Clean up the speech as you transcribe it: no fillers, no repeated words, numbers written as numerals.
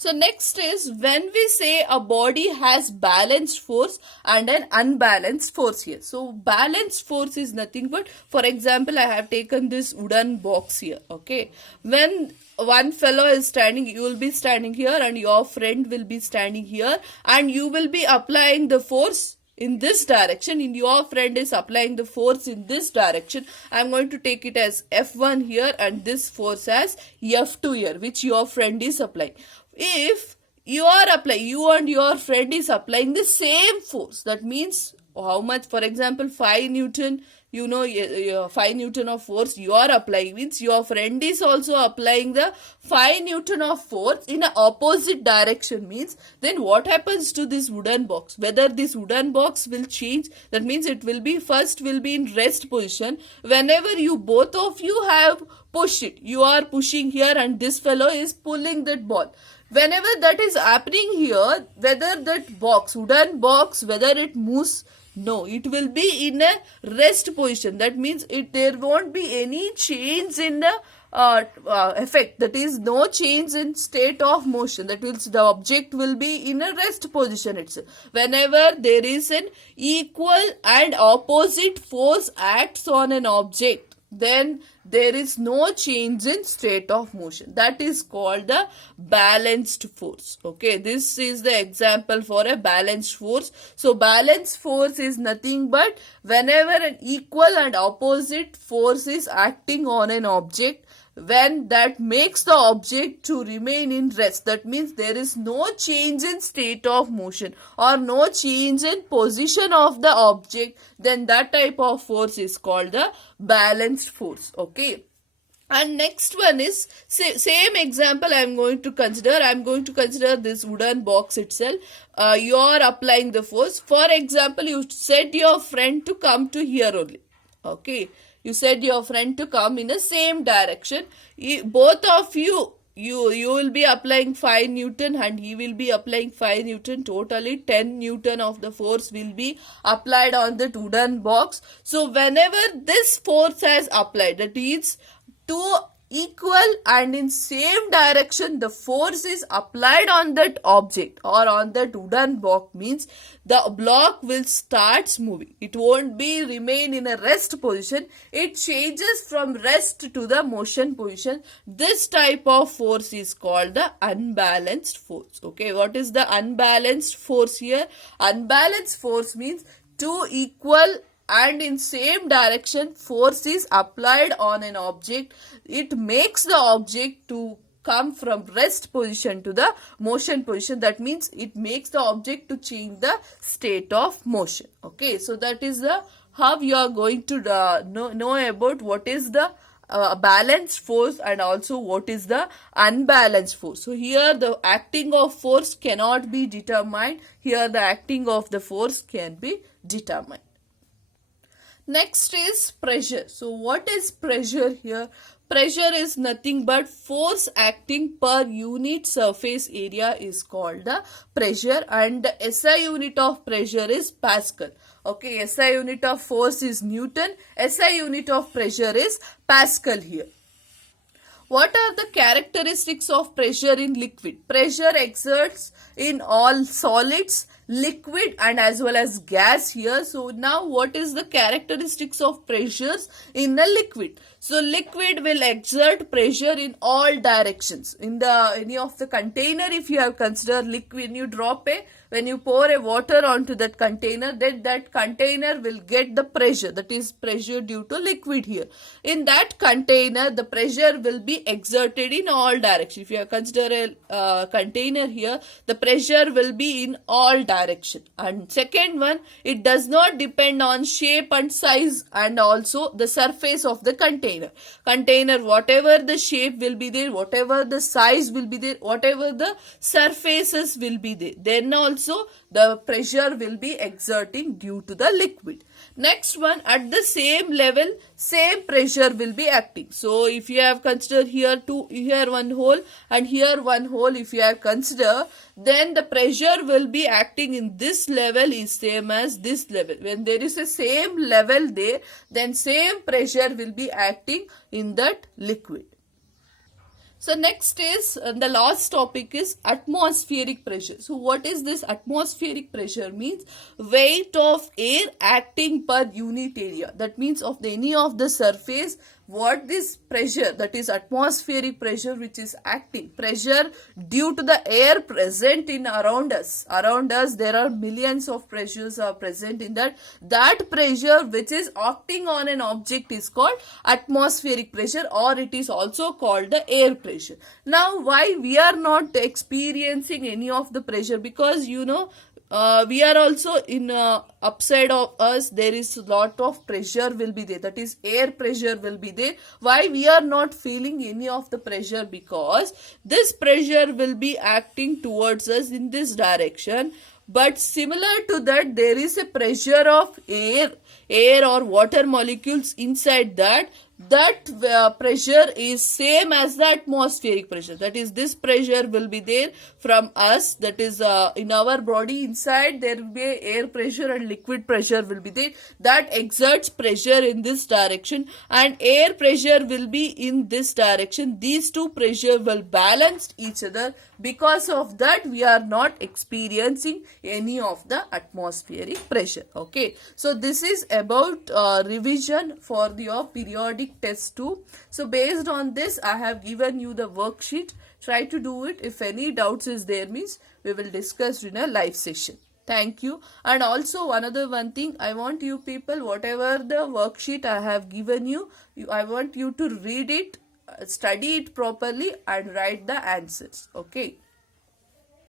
So next is when we say a body has balanced force and an unbalanced force here. So balanced force is nothing but, for example, I have taken this wooden box here. Okay, when one fellow is standing, you will be standing here and your friend will be standing here, and you will be applying the force in this direction, and your friend is applying the force in this direction. I'm going to take it as F1 here and this force as F2 here, which your friend is applying. If you and your friend is applying the same force, that means how much, for example, 5 Newton, 5 Newton of force you are applying, means your friend is also applying the 5 Newton of force in an opposite direction, means then what happens to this wooden box? Whether this wooden box will change, that means it will be in rest position. Whenever you both of you have pushed it, you are pushing here and this fellow is pulling that ball. Whenever that is happening here, whether that wooden box, whether it moves, no, it will be in a rest position. That means there won't be any change in the effect. That is, no change in state of motion. That means the object will be in a rest position itself. Whenever there is an equal and opposite force acts on an object, then there is no change in state of motion. That is called the balanced force. Okay, this is the example for a balanced force. So balanced force is nothing but whenever an equal and opposite force is acting on an object, when that makes the object to remain in rest. That means there is no change in state of motion or no change in position of the object, then that type of force is called the balanced force. Okay. And next one is same example I am going to consider. I am going to consider this wooden box itself. You are applying the force. For example, you said your friend to come to here only. Okay. You said your friend to come in the same direction. Both of you will be applying 5 Newton and he will be applying 5 Newton. Totally 10 Newton of the force will be applied on that wooden box. So whenever this force has applied, that is two equal and in same direction the force is applied on that object or on that wooden block, means the block will start moving. It won't be remain in a rest position. It changes from rest to the motion position. This type of force is called the unbalanced force. Okay, what is the unbalanced force here? Unbalanced force means two equal and in same direction force is applied on an object. It makes the object to come from rest position to the motion position. That means it makes the object to change the state of motion. Okay, so that is the how you are going to know about what is the balanced force and also what is the unbalanced force. So here the acting of force cannot be determined. Here the acting of the force can be determined. Next is pressure. So what is pressure here? Pressure is nothing but force acting per unit surface area is called the pressure, and the SI unit of pressure is Pascal. Okay, SI unit of force is Newton, SI unit of pressure is Pascal here. What are the characteristics of pressure in liquid? Pressure exerts in all solids, liquid and as well as gas here. So now what is the characteristics of pressures in a liquid? So liquid will exert pressure in all directions. In any of the container, if you have considered liquid, when you pour a water onto that container, then that container will get the pressure, that is pressure due to liquid here. In that container, the pressure will be exerted in all directions. If you have considered a container here, the pressure will be in all directions. And second one, it does not depend on shape and size and also the surface of the container. Whatever the shape will be there, whatever the size will be there, whatever the surfaces will be there, then also the pressure will be exerting due to the liquid. Next one, at the same level, same pressure will be acting. So if you have considered here one hole and here one hole, if you have considered, then the pressure will be acting in this level is same as this level. When there is a same level there, then same pressure will be acting in that liquid. So next is the last topic is atmospheric pressure. So what is this atmospheric pressure? Means weight of air acting per unit area. That means of any of the surface, what this pressure, that is atmospheric pressure, which is acting pressure due to the air present in around us. Around us there are millions of pressures are present in that. That pressure which is acting on an object is called atmospheric pressure, or it is also called the air pressure. Now why we are not experiencing any of the pressure? Because we are also in upside of us there is a lot of pressure will be there, that is air pressure will be there. Why we are not feeling any of the pressure? Because this pressure will be acting towards us in this direction, but similar to that there is a pressure of air or water molecules inside that pressure is same as the atmospheric pressure. That is, this pressure will be there from us, that is in our body inside there will be air pressure and liquid pressure will be there, that exerts pressure in this direction, and air pressure will be in this direction. These two pressure will balance each other. Because of that we are not experiencing any of the atmospheric pressure. Okay, so this is about revision for your periodic test 2. So based on this I have given you the worksheet. Try to do it. If any doubts is there, means we will discuss in a live session. Thank you. And also one thing, I want you people, whatever the worksheet I have given you, I want you to read it, study it properly and write the answers. Okay.